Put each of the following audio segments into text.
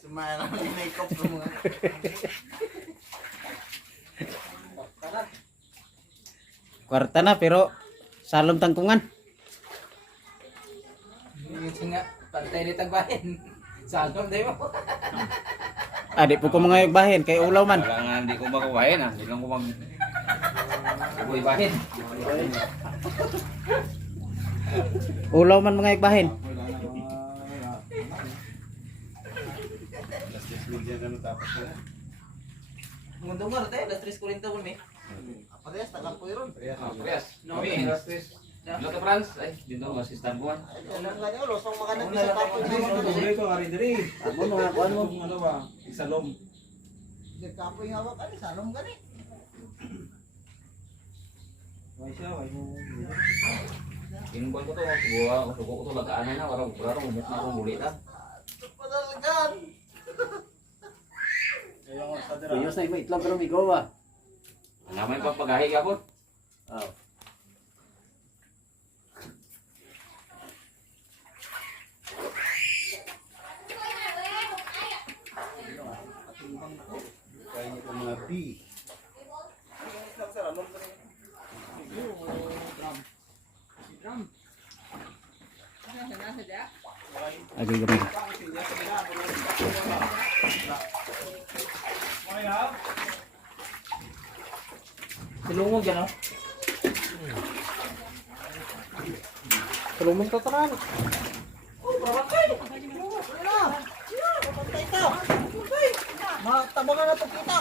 Smile ang makeup mo. Kwarta na pero salom tangkungan. Yung nga, pantay ni tagbahin. Salom tayo mo. Adik po ko mga bahin kay ulaw man. Wala nga, hindi ko makawain ah. Hindi lang ko mag... Uy, bahin. Ulaw man mga bahin. Mundo nga tayo, las 3:40 po may. Parehas, taga-puy ron. Yes. No, Lotte Franz. Ay, dito ang assistant ko. Alam nga niyo, losong makanan sa kapoy. Ito, ari-diri. Ako mga kuan mo. Ano ba? Isalom. Di kapoy hawak ka ni, salom ka ni. May siya, may mo. Kinukuha ko to. Subuha ko. Subuha ko to. Lagaan na. Warang umit na akong bulit ah. Padalagan. Ayos na may itlog pero may gawa. Alam mo yung papagahi ka po? Oh. Kaya niyo pa mga B. Agay gamay. Silungog yan, oh. Tulong to tanan. Patay ka. Matabangan na to kita.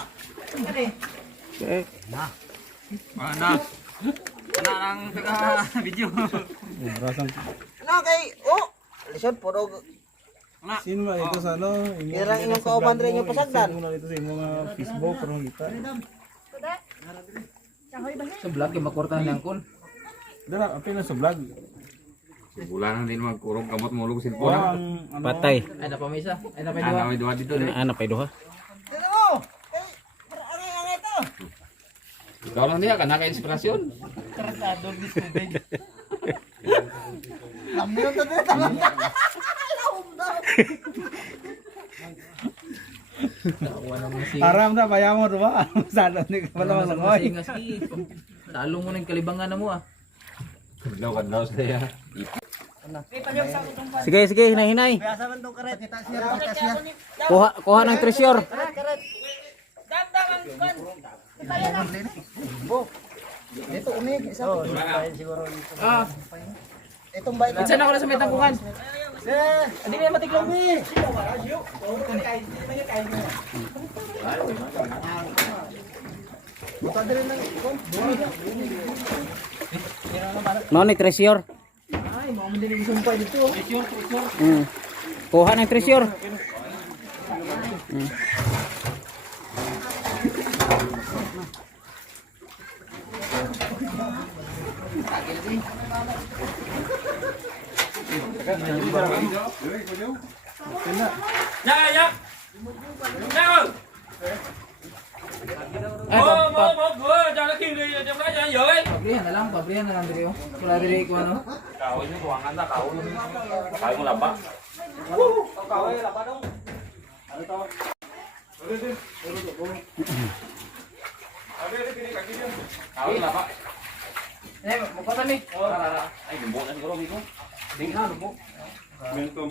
Eh, Mana? Mana nang taga video. Ano kay, oh. Lisod, puro. Sino ba ito sa ano? Kaya lang inyong kauban rin yung pasagdan. Sino ito sa mga Facebook pero kita. Sa vlog, yung makurtahan ng kun. Dala, apil na sa vlog. Bulan din magkurog kamot mulog O silpon. ang ano? patay. Ay, napamisa. Ay, napay Ah, dua. may duwa dito din. Ano pa duha? Sino mo? Kay, ang ito. Ikaw lang niya, ka naka-inspirasyon. Tratado di tubig. Lamyon to dito. Lahom daw. Aram na paya mo diba? Sana ni ka pala malangoy. Lalo mo ng kalibangan na mo ah. Kadlaw saya. Sige, sige, hinay-hinay. Biasa man tong karet. Kita siya. Kuha ng treasure. Karet. Ito unig isa. Siguro dito. Ah, Itong bait. isa na ako na sa may tangkungan. Hindi na matiklong eh. Buta din lang. No ni treasure. Ay, mga madaling sumpay dito. Kuha ng treasure. Ay, pabrihan na lang diri oh. Wala diri ko ano. Kahoy mo tuwangan na kahoy. Kahoy mo laba. Kahoy laba. Eh, mukha ni. Ay, lumbo na siguro, Miko. Tingnan mo. Mentom.